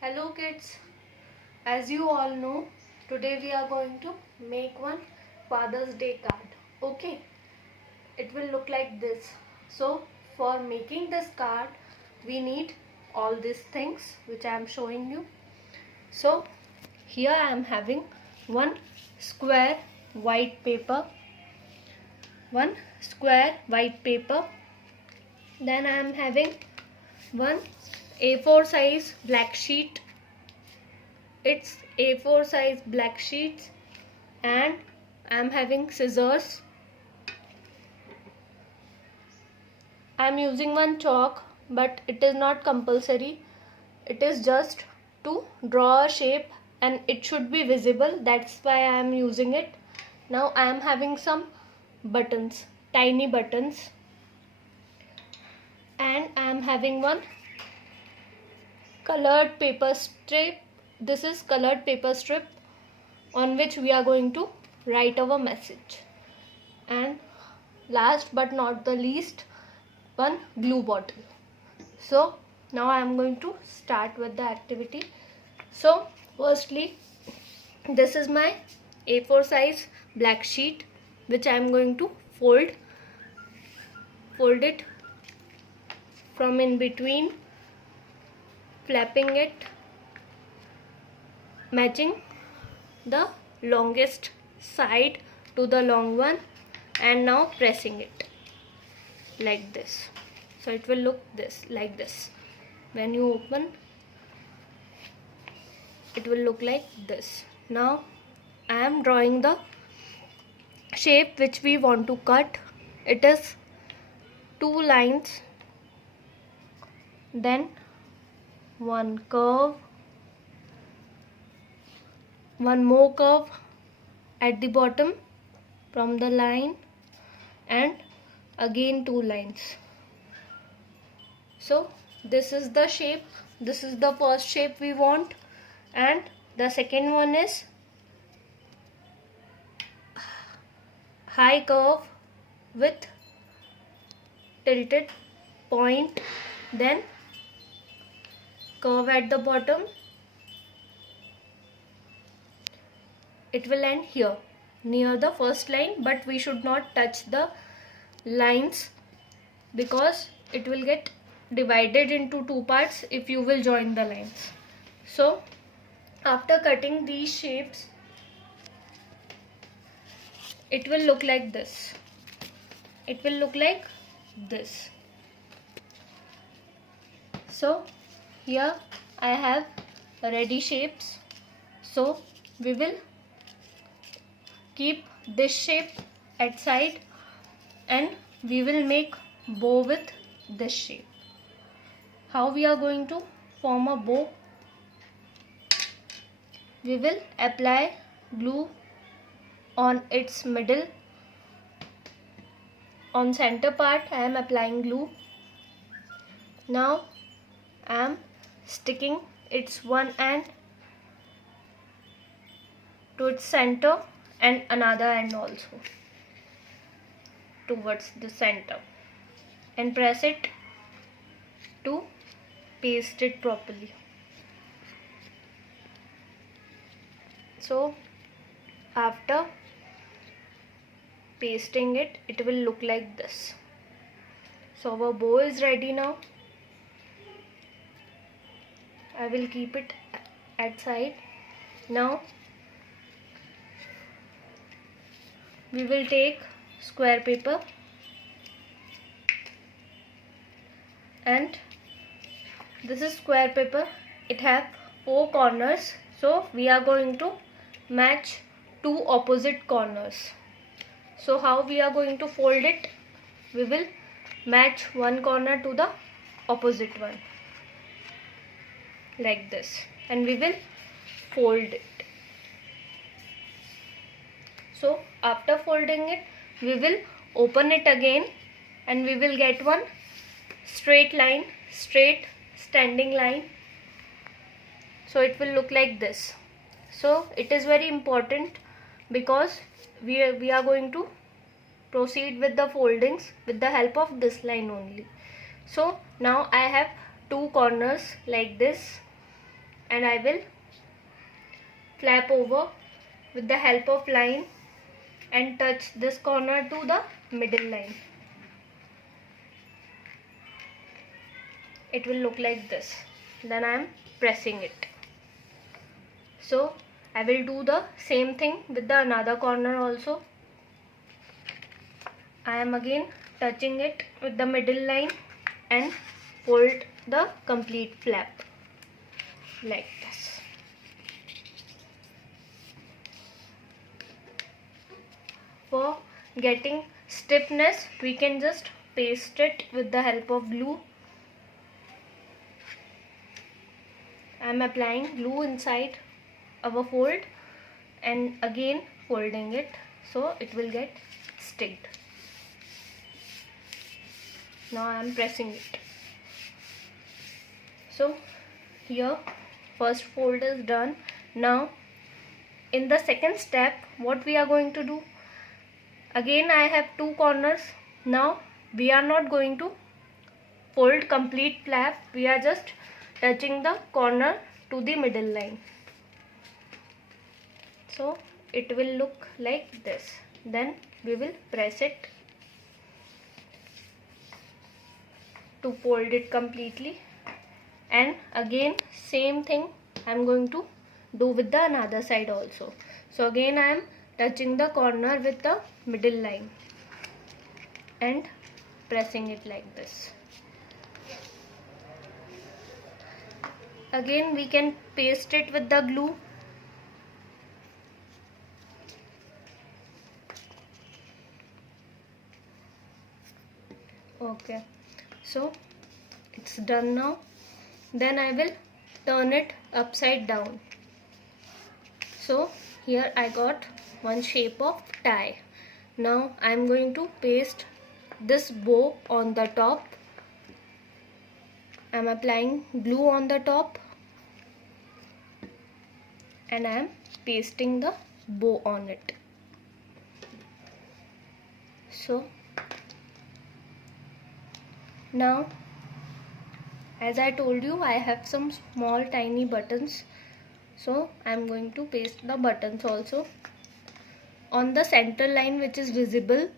Hello kids, as you all know, today we are going to make one Father's Day card. Okay, it will look like this. So for making this card, we need all these things which I am showing you. So here I am having one square white paper, then I am having one A4 size black sheet. It's A4 size black sheets, and I'm having scissors. I'm using one chalk, but it is not compulsory. It is just to draw a shape and it should be visible. That's why I am using it. Now I am having some buttons, tiny buttons, and I am having one colored paper strip. This is colored paper strip on which we are going to write our message. And last but not the least, one glue bottle. So now I am going to start with the activity. So firstly, this is my A4 size black sheet which I am going to fold it from in between, flapping it, matching the longest side to the long one, and now pressing it like this. So it will look like this. When you open, it will look like this. Now I am drawing the shape which we want to cut. It is 2 lines, then one curve, one more curve at the bottom from the line, and again 2 lines. So this is the shape. This is the first shape we want, and the second one is high curve with tilted point, then curve at the bottom. It will end here near the first line, but we should not touch the lines because it will get divided into 2 parts if you will join the lines. So after cutting these shapes, it will look like this. It will look like this. So here I have ready shapes. So we will keep this shape at side and we will make bow with this shape. How we are going to form a bow? We will apply glue on its middle. On center part I am applying glue. Now I am sticking its one end to its center and another end also towards the center, and press it to paste it properly. So after pasting it, it will look like this. So our bow is ready now. I will keep it at side. Now we will take square paper and this is square paper. It have 4 corners, so we are going to match 2 opposite corners. So how we are going to fold it? We will match one corner to the opposite one like this, and we will fold it. So after folding it, we will open it again and we will get one straight line, straight standing line. So it will look like this. So it is very important because we are going to proceed with the foldings with the help of this line only. So now I have 2 corners like this. and I will flap over with the help of line and touch this corner to the middle line. It will look like this. Then I am pressing it. So I will do the same thing with the another corner also. I am again touching it with the middle line and fold the complete flap like this. For getting stiffness, we can just paste it with the help of glue. I am applying glue inside our fold and again folding it so it will get sticked. Now I am pressing it. So here first fold is done. Now in the second step, what we are going to do, again I have two corners. Now we are not going to fold complete flap, we are just touching the corner to the middle line. So it will look like this. Then we will press it to fold it completely, and again same thing I am going to do with the another side also. So again I am touching the corner with the middle line and pressing it like this. Again we can paste it with the glue. Okay, so it's done now. Then I will turn it upside down. So here I got one shape of tie. Now I am going to paste this bow on the top. I am applying glue on the top and I am pasting the bow on it. So now, as I told you, I have some small tiny buttons, so I am going to paste the buttons also. On the center line which is visible,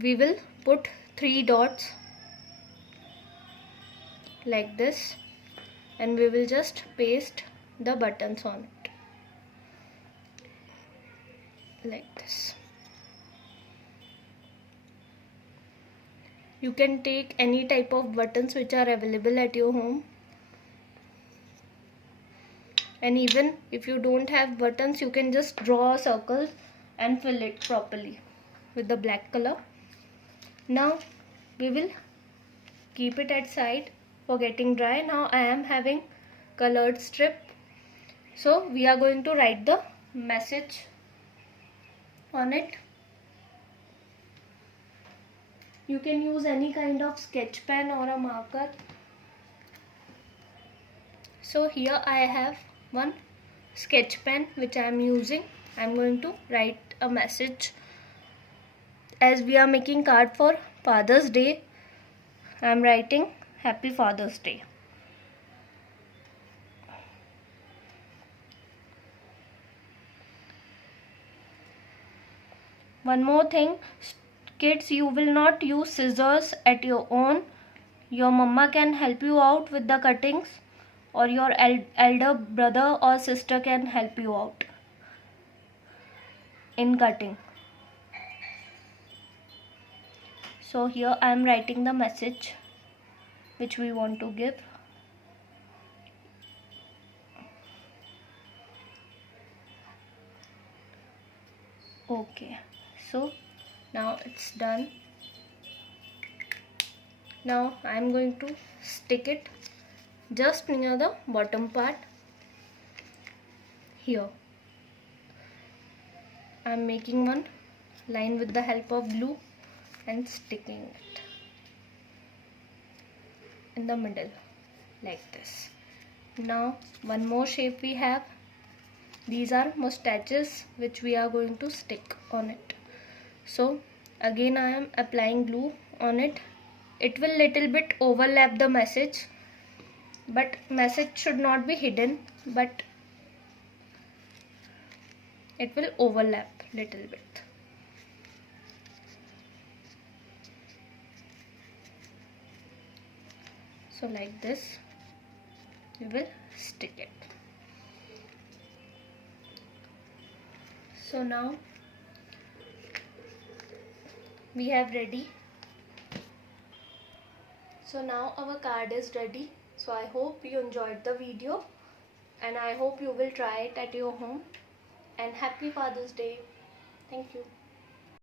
we will put 3 dots like this and we will just paste the buttons on it like this. You can take any type of buttons which are available at your home, and even if you don't have buttons, you can just draw a circle and fill it properly with the black color. Now we will keep it at side for getting dry. Now I am having colored strip, so we are going to write the message on it. You can use any kind of sketch pen or a marker. So here I have one sketch pen which I am using. I am going to write a message. As we are making card for Father's Day, I am writing Happy Father's Day. One more thing, kids, you will not use scissors at your own. Your mama can help you out with the cuttings, or your elder brother or sister can help you out in cutting. So here I am writing the message which we want to give. Okay, so now it's done. Now I am going to stick it just near the bottom part. Here I am making one line with the help of glue and sticking it in the middle like this. Now one more shape we have. These are mustaches which we are going to stick on it. So again I am applying glue on it. It will little bit overlap the message. but message should not be hidden, but it will overlap little bit. So like this we will stick it. So now we have ready. So now our card is ready. So I hope you enjoyed the video, and I hope you will try it at your home. And happy Father's Day. Thank you.